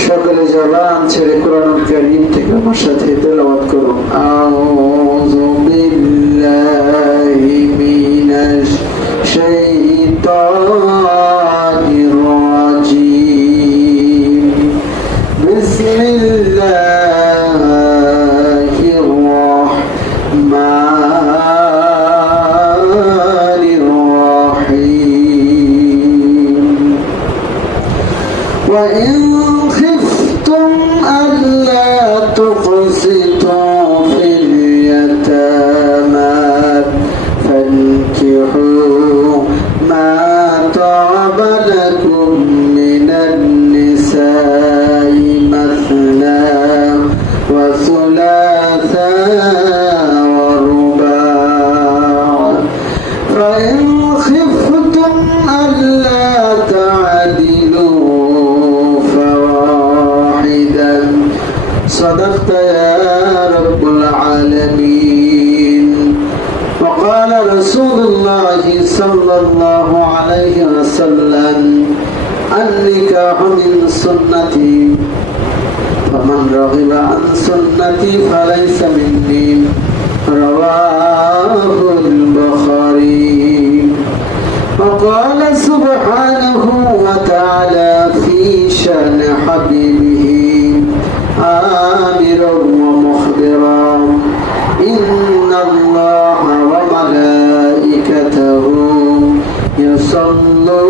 সকলে জবান ছেড়ে কোরআন কারীম থেকে আমার সাথে তেলাওয়াত করুন আউযু বিল্লাহি মিনাশ صدقت يا رب العالمين وقال رسول الله صلى الله عليه وسلم النكاح من سنتي فمن رغب عن سنتي فليس مني رواه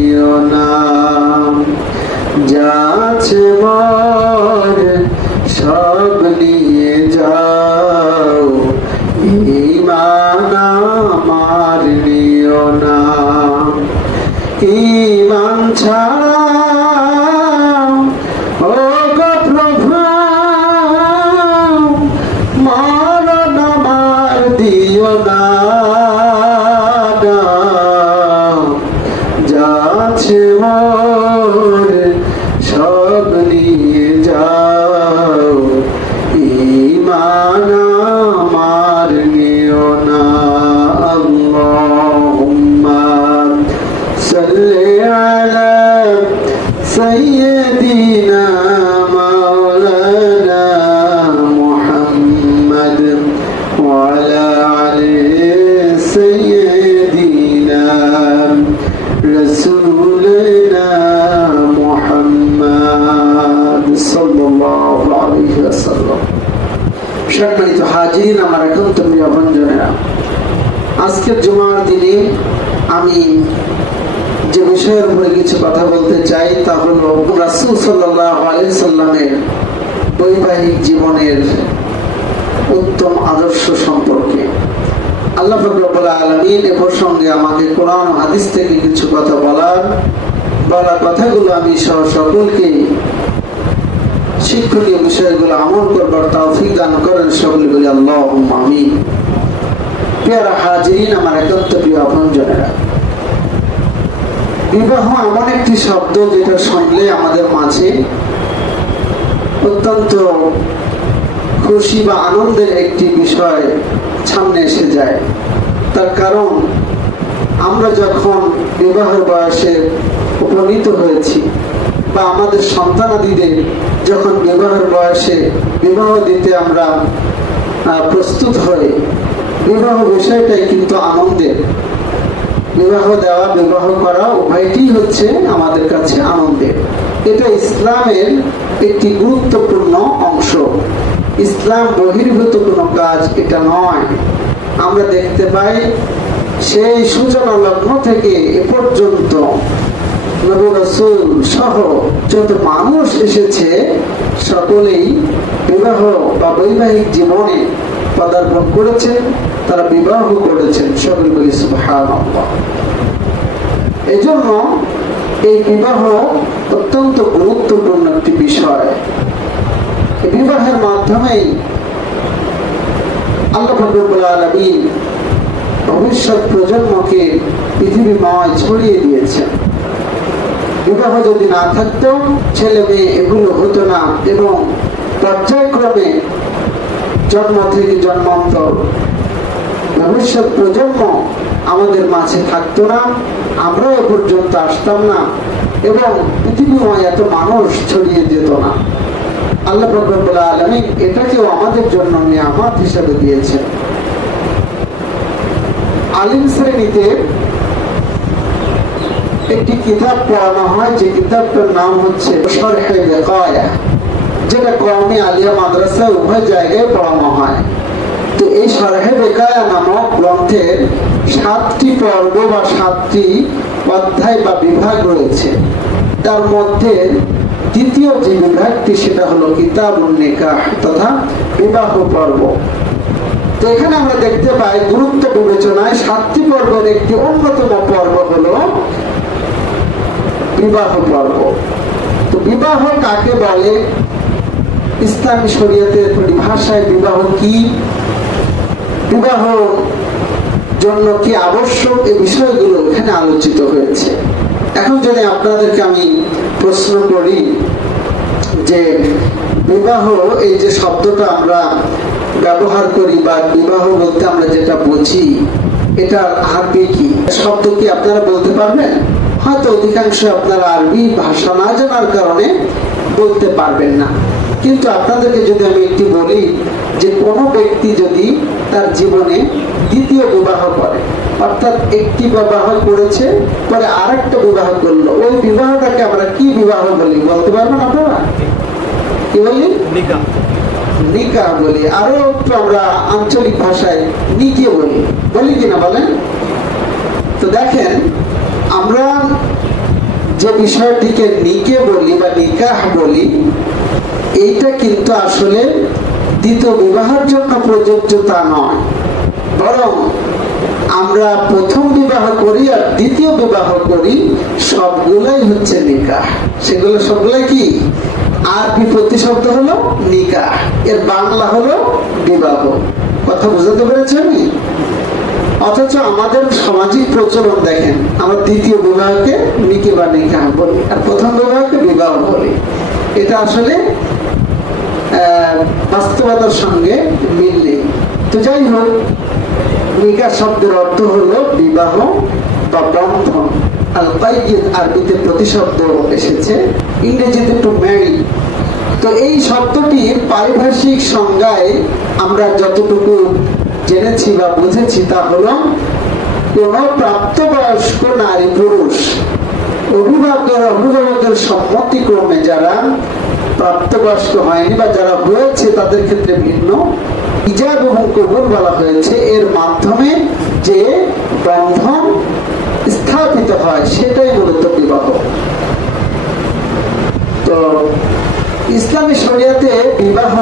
আমার যাচ্ছে মা যাচ্ছে আজকের জুমার দিনে আমি যে বিষয়ের উপরে কিছু কথা বলতে চাই, তা হলো রাসুল সাল্লাহ সাল্লামের বৈবাহিক জীবনের উত্তম আদর্শ সম্পর্কে। আল্লাহ ফকরবুল্লাহ আলমিন এ প্রসঙ্গে আমাকে কোরআন হাদিস থেকে কিছু কথা বলার বলা কথাগুলো আমি সহ সকলকে শিক্ষণীয় বিষয়গুলো আমল করবার তৌফিক দান করেন সকলে আল্লাহ আমিন। পেয়ারা হাজিরিন আমার প্রিয় বিবাহ এমন একটি শব্দ যেটা শুনলে আমাদের মাঝে অত্যন্ত খুশি বা আনন্দের একটি বিষয় সামনে এসে যায়। তার কারণ, আমরা যখন বিবাহের বয়সে উপনীত হয়েছি বা আমাদের সন্তানাদিদের যখন বিবাহের বয়সে বিবাহ দিতে আমরা প্রস্তুত হই বিবাহ বিষয়টাই কিন্তু আনন্দের। বিবাহ দেওয়া, বিবাহ করা উভয়টি হচ্ছে আমাদের কাছে আনন্দের। এটা ইসলামের একটি গুরুত্বপূর্ণ অংশ। ইসলাম বহির্ভূত কোনো কাজ এটা নয়। আমরা দেখতে পাই সেই সূচনা লগ্ন থেকে এ পর্যন্ত সহ যত মানুষ এসেছে, সকলেই বিবাহ বা বৈবাহিক জীবনে পদার্পণ করেছেন, তারা বিবাহ করেছেন সকল বলি এই জন্য এই বিবাহ অত্যন্ত গুরুত্বপূর্ণ একটি বিষয়। বিবাহের আলমিন ভবিষ্যৎ প্রজন্মকে পৃথিবীময় ছড়িয়ে দিয়েছেন। বিবাহ যদি না থাকতো, ছেলে মেয়ে এগুলো হতো না এবং পর্যায়ক্রমে জন্ম থেকে জন্মান্তর। ভবিষ্যৎ প্রজন্ম আমাদের মাঝে থাকতো না আমরা এ পর্যন্ত আসতাম না এবং পৃথিবীময় এত মানুষ ছড়িয়ে যেত না। আল্লাহ রব্বুল আলমী এটাকেও আমাদের জন্য নিয়ামত হিসেবে দিয়েছেন। আলিম শ্রেণীতে একটি কিতাব পড়ানো হয়, যে কিতাবটার নাম হচ্ছে বেকায়া। যেটা কওমি আলিয়া মাদ্রাসা উভয় জায়গায় পড়ানো হয়। তো এই শরহে বেকায়া নামক গ্রন্থের সাতটি পর্ব বা সাতটি অধ্যায় বা বিভাগ রয়েছে। তার মধ্যে দ্বিতীয় যে বিভাগটি সেটা হলো কিতাব নিকাহ তথা বিবাহ পর্ব। তো এখানে আমরা দেখতে পাই গুরুত্ব বিবেচনায় সাতটি পর্বের একটি অন্যতম পর্ব হলো বিবাহ পর্ব। তো বিবাহ কাকে বলে? ইসলামী শরীয়তের পরিভাষায় বিবাহ কি? বিবাহ জন্য কি আবশ্যক? এই বিষয়গুলো এখানে আলোচিত হয়েছে। এখন যদি আপনাদেরকে আমি প্রশ্ন করি যে বিবাহ, এই যে শব্দটা আমরা ব্যবহার করি বা বিবাহ বলতে আমরা যেটা বুঝি এটা আরবি কি? শব্দ কি আপনারা বলতে পারবেন? হয়তো অধিকাংশ আপনারা আরবি ভাষা না জানার কারণে বলতে পারবেন না। কিন্তু আপনাদেরকে যদি আমি একটি বলি যে কোনো ব্যক্তি যদি তার জীবনে দ্বিতীয় বিবাহ করে অর্থাৎ একটি বিবাহ করেছে পরে আরেকটা বিবাহ করল ওই বিবাহটাকে আমরা কি বিবাহ বলি বলতে পারবেন আপনারা? কি বলি? নিকা। বলি। আরও একটু আমরা আঞ্চলিক ভাষায় নিকে বলি। বলি কিনা বলেন? তো দেখেন আমরা যে বিষয়টিকে নিকে বলি বা নিকাহ বলি এইটা কিন্তু আসলে দ্বিতীয় বিবাহের জন্য প্রযোজ্য তা নয়। বরং আমরা প্রথম বিবাহ করি আর দ্বিতীয় বিবাহ করি, সবগুলাই হচ্ছে নিকাহ। সেগুলো সবগুলাই কি? আরবি প্রতিশব্দ হলো নিকাহ। এর বাংলা হলো বিবাহ। কথা বুঝাতে পেরেছেন অথচ আমাদের সামাজিক প্রচলন দেখেন, আমরা দ্বিতীয় বিবাহকে নিকে বা নিকাহ বলি, আর প্রথম বিবাহকে বিবাহ বলি। এটা আসলে বাস্তবতার সঙ্গে মিল নেই। তো যাই হোক নিকা শব্দের অর্থ হলো বিবাহ বা বন্ধন। আরবিতে প্রতিশব্দ এসেছে, ইংরেজিতে টু ম্যারি তো এই পারিভাষিক সংজ্ঞায় আমরা যতটুকু জেনেছি বা বুঝেছি তা হলো, কোন প্রাপ্তবয়স্ক নারী পুরুষ অভিভাবকের অভিভাবকের সম্মতিক্রমে যারা প্রাপ্তবয়স্ক হয়নি বা যারা হয়েছে তাদের ক্ষেত্রে ভিন্ন। ইজাব এবং কবুল বলা হয়েছে এর মাধ্যমে যে বন্ধন স্থাপিত হয়, সেটাই মূলত বিবাহ। তো ইসলামী শরিয়াতে বিবাহ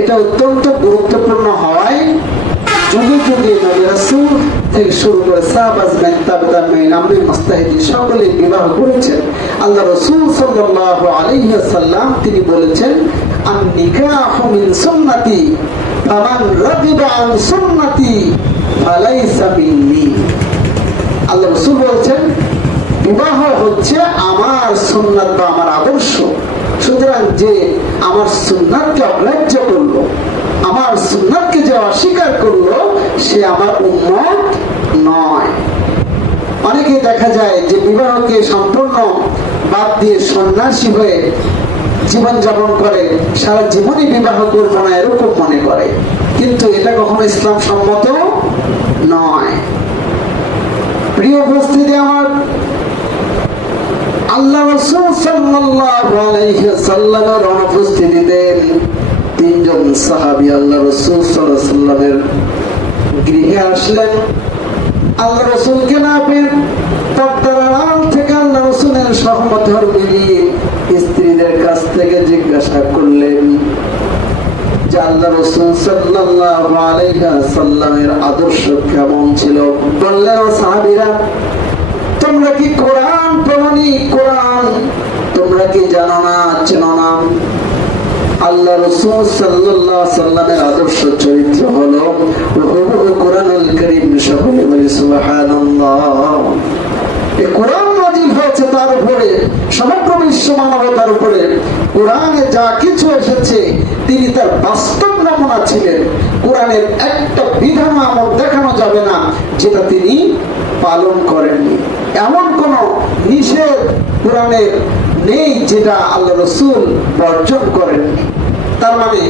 এটা অত্যন্ত গুরুত্বপূর্ণ হওয়ায় যুগে যুগে নবী রাসূল থেকে শুরু করে আমরি সকলে বিবাহ করেছেন আল্লাহ রাসূল সাল্লাল্লাহু আলাইহি ওয়াসাল্লাম তিনি বলেছেন আন নিকাহু মিন সুন্নতি ফামান রাগিবা আন সুন্নতি ফালাইসা মিন্নি আল্লাহ রাসূল বিবাহ হচ্ছে আমার সুন্নাত বা আমার আদর্শ সুতরাং যে আমার সুন্নাতকে অগ্রাহ্য করল সুন্নাতকে যে অস্বীকার করল, সে আমার উন্মত নয়। অনেকে দেখা যায় যে বিবাহকে সম্পূর্ণ বাদ দিয়ে সন্ন্যাসী হয়ে জীবন যাপন করে, সারা জীবনই বিবাহ করব না এরকম মনে করে। কিন্তু এটা কখনো ইসলাম সম্মত নয়। প্রিয় উপস্থিতি আমার, আল্লাহ রসুল সাল্লামের অনুপস্থিতিতে তিনজন সাহাবী আল্লাহ রসুল সাল্লামের গৃহে আসলেন। আল্লাহ রসুলকে না সাল্লামের আদর্শ কেমন ছিল? তোমরা কি কোরআন তোমরা কি জানো না, চেনো না? আল্লাহ রসুল আলাইহি সাল্লামের আদর্শ চরিত্র তিনি তার বাস্তব নমুনা ছিলেন। কোরআনের একটা বিধান আমল দেখানো যাবে না, যেটা তিনি পালন করেননি। এমন কোন নিষেধ কোরআনের নেই যেটা আল্লাহ রসুল বর্জন করেননি তার মানে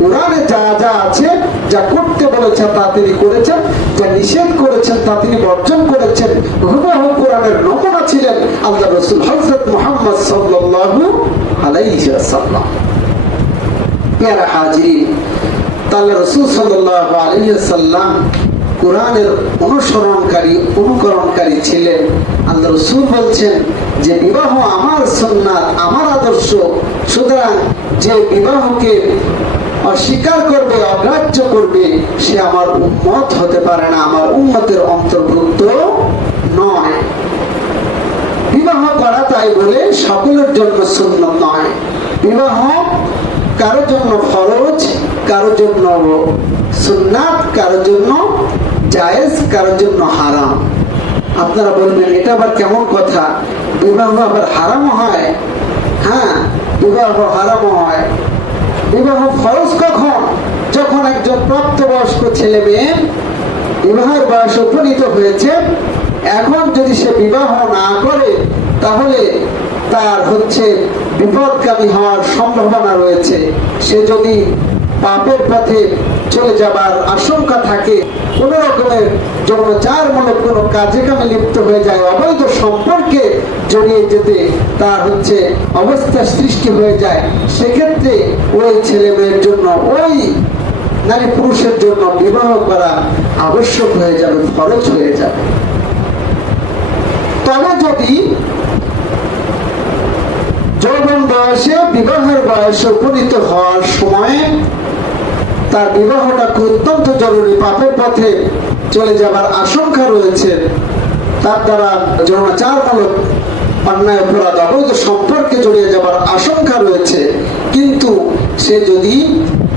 কোরআনে যা যা আছে, যা করতে বলেছেন তা তিনি করেছেন, যা নিষেধ করেছেন তা তিনি বর্জন করেছেন। হুবহু কোরআনের নমুনা ছিলেন আল্লাহ রসুল হজরত মোহাম্মদ সাল্লাল্লাহু আলাইহি ওয়াসাল্লাম। পেয়ারা হাজিরিন আল্লাহ রসুল সাল্লাল্লাহু আলাইহি ওয়াসাল্লাম কোরআনের অনুসরণকারী, অনুকরণকারী ছিলেন। আল্লাহ রসুল বলছেন যে বিবাহ আমার সুন্নাত, আমার আদর্শ। সুতরাং যে বিবাহকে অস্বীকার করবে, অগ্রাহ্য করবে, সে আমার উন্মত হতে পারে না, আমার উন্মতের অন্তর্ভুক্ত নয়। বিবাহ করা তাই বলে সকলের জন্য সুন্নত নয়। বিবাহ কারও জন্য ফরজ কারও জন্য সুন্নাত কারও জন্য জায়েজ কারও জন্য হারাম। আপনারা বলবেন, এটা আবার কেমন কথা? বিবাহ আবার হারামও হয়। হ্যাঁ বিবাহ হারামও হয়। বিবাহ ফরজ কখন? যখন একজন প্রাপ্তবয়স্ক ছেলে মেয়ে বিবাহের বয়স উপনীত হয়েছে, এখন যদি সে বিবাহ না করে, তাহলে তার হচ্ছে বিপদগামী হওয়ার সম্ভাবনা রয়েছে। সে যদি পাপের পথে চলে যাবার আশঙ্কা থাকে, কোন রকমের যৌনচারমূলক কোনো কাজে কামে লিপ্ত হয়ে যায়, অবৈধ সম্পর্কে জড়িয়ে যেতে তার হচ্ছে অবস্থা সৃষ্টি হয়ে যায়, সেক্ষেত্রে ওই ছেলে মেয়ের জন্য, ওই নারী পুরুষের জন্য বিবাহ করা আবশ্যক হয়ে যাবে, খরচ হয়ে যাবে। তবে যদি যৌবন বয়সে, বিবাহের বয়সে উপনীত হওয়ার সময় তার বিবাহটাকে অত্যন্ত জরুরি, পাপের পথে চলে যাবার আশঙ্কা রয়েছে। তার দ্বারা যৌনাচারমূলক অন্যায়, অপরাধ, অবৈধ সম্পর্কে জড়িয়ে যাবার আশঙ্কা রয়েছে। কিন্তু সে যদি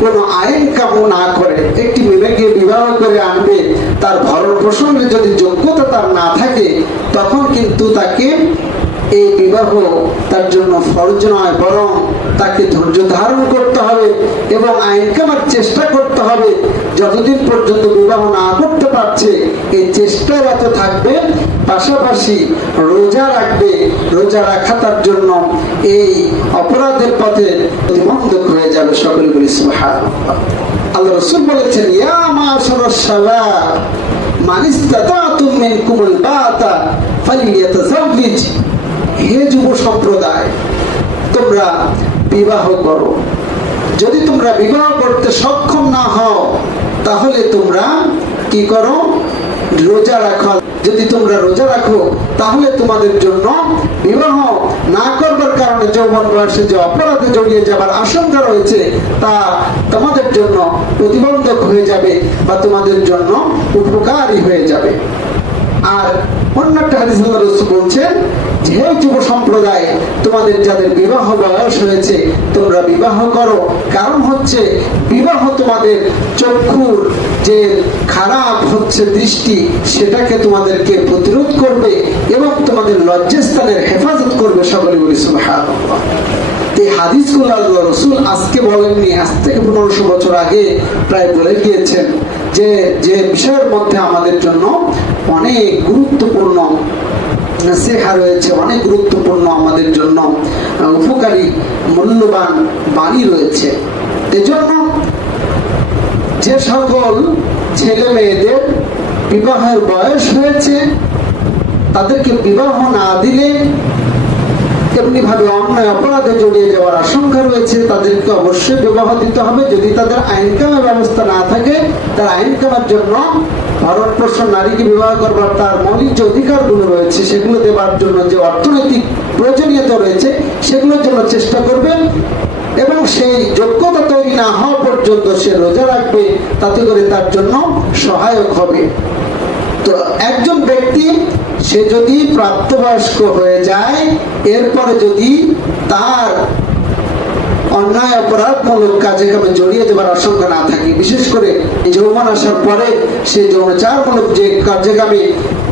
কোনো আইন কামু না করে, একটি মেয়েকে বিবাহ করে আনবে, তার ভরণ প্রসঙ্গে যদি যোগ্যতা তার না থাকে, তখন কিন্তু তাকে এই বিবাহ তার জন্য ফরজ নয়, বরং তাকে ধৈর্য ধারণ করতে হবে এবং আইন কামার চেষ্টা করতে হবে। যতদিন পর্যন্ত বিবাহ না করতে পারছে, এই চেষ্টারত থাকবে, পাশাপাশি রোজা রাখবে। রোজা রাখা তার জন্য এই অপরাধের পথে প্রতিবন্ধক হয়ে যাবে সকলে বলি আল্লাহ রসুল বলেছেন, ইয়া মাশারাশ শাবাব মান ইসতাতাতুম মিনকুমুল বাতা ফালিয়াতাজাওয়াজ হে যুব সম্প্রদায়, তোমরা বিবাহ করো। যদি তোমরা বিবাহ করতে সক্ষম না হও, তাহলে তোমরা কি করো? রোজা রাখো। যদি তোমরা রোজা রাখো, তাহলে তোমাদের জন্য বিবাহ না করবার কারণে যৌবন বয়সে যে অপরাধে জড়িয়ে যাবার আশঙ্কা রয়েছে, তা তোমাদের জন্য প্রতিবন্ধক হয়ে যাবে বা তোমাদের জন্য উপকারী হয়ে যাবে। আর অন্য একটা হাদিস বলছেন দৃষ্টি, সেটাকে তোমাদেরকে প্রতিরোধ করবে এবং তোমাদের লজ্জাস্থানের হেফাজত করবে সকলে বলি আল্লাহ রসুল আজকে বলেননি, আজ থেকে পনেরোশো বছর আগে প্রায় বলে গিয়েছেন যে যে বিষয়ের মধ্যে আমাদের জন্য অনেক গুরুত্বপূর্ণ সেহা রয়েছে, অনেক গুরুত্বপূর্ণ আমাদের জন্য উপকারী, মূল্যবান বাণী রয়েছে। এজন্য যে সকল ছেলে মেয়েদের বিবাহের বয়স হয়েছে, তাদেরকে বিবাহ না দিলে তেমনি ভাবে অন্যায় অপরাধে জড়িয়ে যাওয়ার আশঙ্কা রয়েছে, তাদেরকে অবশ্যই বিবাহ দিতে হবে। যদি তাদের আইন কামের ব্যবস্থা না থাকে, তার আইন কামের জন্য পোষণ নারীকে বিবাহ করবার তার মৌলিক যে অধিকারগুলো রয়েছে, সেগুলো দেওয়ার জন্য যে অর্থনৈতিক প্রয়োজনীয়তা রয়েছে, সেগুলোর জন্য চেষ্টা করবেন এবং সেই যোগ্যতা তৈরি না হওয়া পর্যন্ত সে রোজা রাখবে, তাতে করে তার জন্য সহায়ক হবে। তো একজন ব্যক্তি, সে যদি প্রাপ্তবয়স্ক হয়ে যায়, এরপরে যদি তার অন্যায় অপরাধমূলক কাজে কামে জড়িয়ে দেওয়ার আশঙ্কা না থাকে। বিশেষ করে যৌবন আসার পরে সে যৌনাচারমূলক যে কার্যক্রমে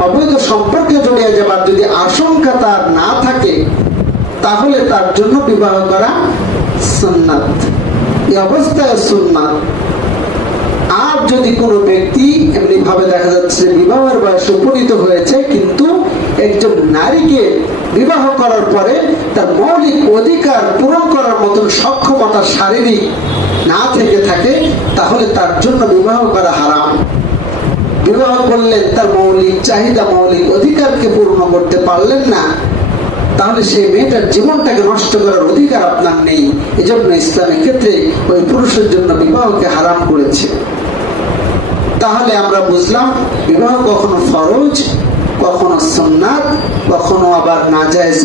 অবৈধ সম্পর্কে জড়িয়ে যাবার যদি আশঙ্কা তার না থাকে, তাহলে তার জন্য বিবাহ করা সুন্নাত। এই অবস্থায় সুন্নাত। আর যদি কোনো ব্যক্তি এমনি ভাবে দেখা যাচ্ছে বিবাহের বয়সে উপনীত হয়েছে, কিন্তু একজন নারীকে বিবাহ করার পরে তার মৌলিক অধিকার পূরণ করার মতন সক্ষমতা শারীরিক না থেকে থাকে, তাহলে তার জন্য বিবাহ করা হারাম। বিবাহ করলেন তার মৌলিক চাহিদা, মৌলিক অধিকারকে পূর্ণ করতে পারলেন না, তাহলে সেই মেয়েটার জীবনটাকে নষ্ট করার অধিকার আপনার নেই। এজন্য ইসলামের ক্ষেত্রে ওই পুরুষের জন্য বিবাহকে হারাম করেছে। তাহলে আমরা বুঝলাম, বিবাহ কখনো ফরজ কখনো সন্ন্যাত কখনো আবার নাজায়জ।